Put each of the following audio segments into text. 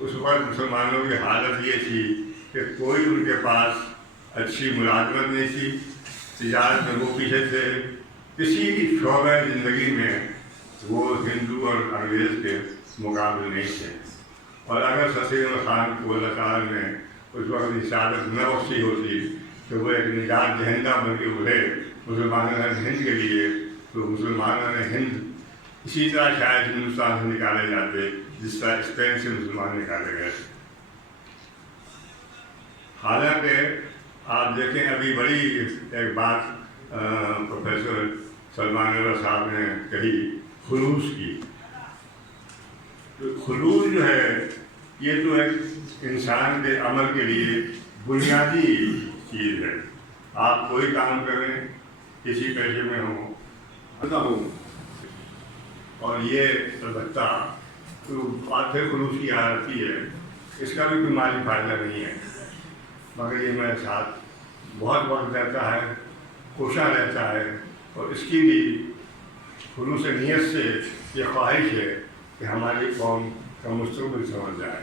اس وقت مسلمانوں کی حالت یہ تھی کہ کوئی ان کے پاس اچھی ملازمت نہیں تھی، تجارت میں وہ پیچھے تھے، کسی شعبۂ زندگی میں وہ ہندو اور انگریز کے مقابل نہیں تھے۔ اور اگر سسیم خان کو اللہ تعالیٰ نے اس وقت سعادت نہ بخشی ہوتی کہ وہ ایک نجات دہندہ بن کے ابھرے مسلمانوں نے ہند کے لیے، تو مسلمانوں نے ہند اسی طرح شاید ہندوستان سے نکالے جاتے جس طرح اسپین سے مسلمان نکالے گئے۔ حالانکہ آپ دیکھیں ابھی بڑی ایک بات پروفیسر سلمان احمد صاحب نے کہی، خلوص کی۔ خلوص جو ہے یہ تو ایک انسان کے عمل کے لیے بنیادی چیز ہے۔ آپ کوئی کام کریں، کسی پیشے میں ہوں اور یہ البتہ بات پھر خلوص کی آتی ہے، اس کا بھی کوئی مالی فائدہ نہیں ہے، مگر یہ میرے ساتھ بہت وقت رہتا ہے، خوشاں رہتا ہے، اور اس کی بھی خلوص نیت سے یہ خواہش ہے کہ ہماری قوم کا مستقبل سمجھ جائے۔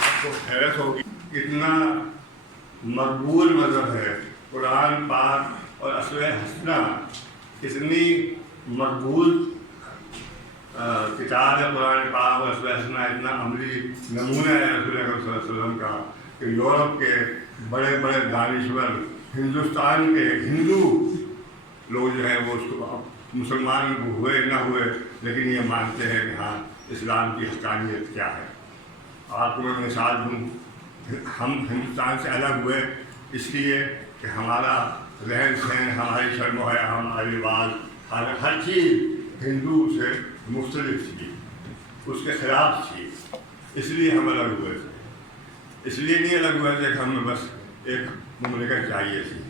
آپ کو حیرت ہوگی اتنا مقبول مذہب ہے قرآن پاک اور اسوہ حسنہ، اتنی مقبول کتاب ہے قرآن پاک اور اسوہ حسنہ، اتنا عملی نمونہ ہے رسول اکرم صلی اللہ علیہ وسلم کا کہ یورپ کے بڑے بڑے دانشور، ہندوستان کے ہندو لوگ جو ہیں وہ اس کو مسلمان ہوئے نہ ہوئے لیکن یہ مانتے ہیں کہ ہاں اسلام کی حقانیت کیا ہے۔ آپ کو میں مثال دوں، ہم ہندوستان سے الگ ہوئے اس لیے کہ ہمارا رہن سہن، ہماری شرم و حیا، ہماری لباس، ہر چیز ہندو سے مختلف تھی، اس کے خلاف تھی، اس لیے ہم الگ ہوئے تھے۔ اس لیے نہیں الگ ہوئے تھے کہ ہمیں بس ایک مملکت چاہیے تھی،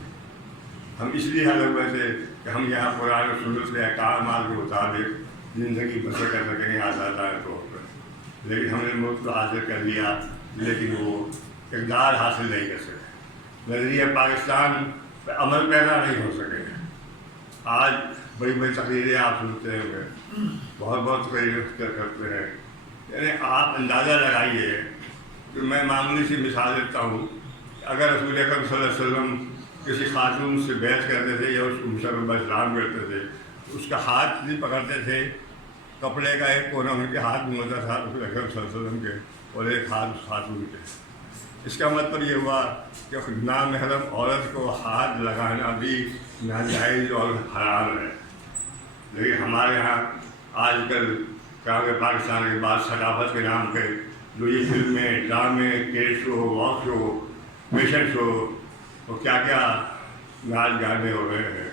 ہم اس لیے الگ ہوئے تھے کہ ہم یہاں قرآن و سنت کے احکامات کے مطابق زندگی بسر کر سکیں آزادانہ طور پر، لیکن ہم نے ملک کو حاصل کر لیا لیکن وہ اقدار حاصل نہیں کر سکے، نظریہ پاکستان پہ عمل پیدا نہیں ہو سکے۔ آج بڑی بڑی تقریریں آپ سنتے ہیں، بہت بہت تقریر کرتے ہیں، یعنی آپ اندازہ لگائیے کہ میں معمولی سی مثال دیتا ہوں، اگر رسول اکرم صلی اللہ علیہ وسلم کسی خاتون سے بیعت کرتے تھے یا اس کو مشرف اسلام کرتے تھے، اس کا ہاتھ بھی پکڑتے تھے، کپڑے کا ایک کونا ان کے ہاتھ میں ہوتا تھا رسول اکرم صلی اللہ علیہ وسلم کے، اور ایک ہاتھ اس خاتون کے۔ اس کا مطلب یہ ہوا کہ نامحرم عورت کو ہاتھ لگانا بھی ناجائز اور حرام ہے۔ لیکن ہمارے ہاں آج کل کہ پاکستان کے بعد ثقافت کے نام پہ جو یہ فلمیں، ڈرامے، کیٹ شو، واک شو، فیشن شو اور کیا کیا ناچ گانے ہو رہے ہیں،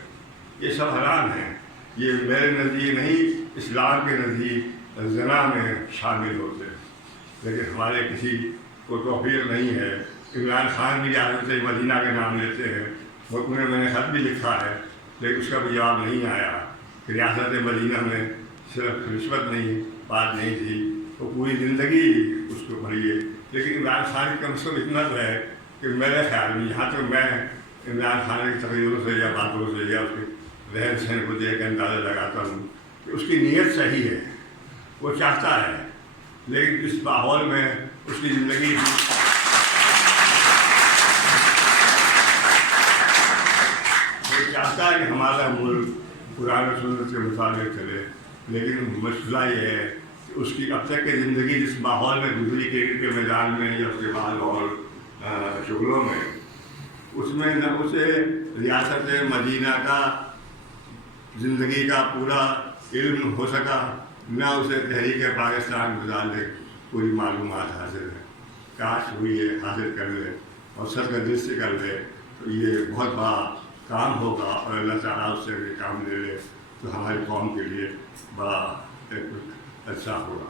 یہ سب حرام ہیں۔ یہ میرے نزدیک نہیں، اسلام کے نزدیک زنا میں شامل ہوتے ہیں، لیکن ہمارے کسی کو توفیق نہیں ہے۔ عمران خان بھی جانتے سے مدینہ کے نام لیتے ہیں، انہیں میں نے خط بھی لکھا ہے لیکن اس کا بھی جواب نہیں آیا کہ ریاست مدینہ میں صرف رشوت نہیں بات نہیں تھی، وہ پوری زندگی اس کو بھری ہے۔ لیکن عمران خان کی کم سے کم اتنا تو ہے کہ میرے خیال میں جہاں تک میں عمران خان کی تقریروں سے یا باتوں سے یا اس کے رہن سہن کو دیکھ کے اندازہ لگاتا ہوں کہ اس کی نیت صحیح ہے، وہ چاہتا ہے، لیکن اس ماحول میں اس کی زندگی وہ چاہتا ہے کہ ہمارا ملک قرآن و سنت کے مطابق چلے، لیکن مسئلہ یہ ہے کہ اس کی اب تک کی زندگی جس ماحول میں گزری، کرکٹ کے میدان میں یا اس کے بعد اور شغلوں میں، اس میں نہ اسے ریاست مدینہ کا زندگی کا پورا علم ہو سکا، نہ اسے تحریک پاکستان متعلق پوری معلومات حاصل ہے۔ کاش وہ یہ حاصل کر لے اور سر کا دل سے کر لے تو یہ بہت بڑا کام ہوگا، اور اللہ تعالیٰ اس سے بھی کام لے لے تو ہماری قوم کے لیے بڑا ایک اچھا ہوگا۔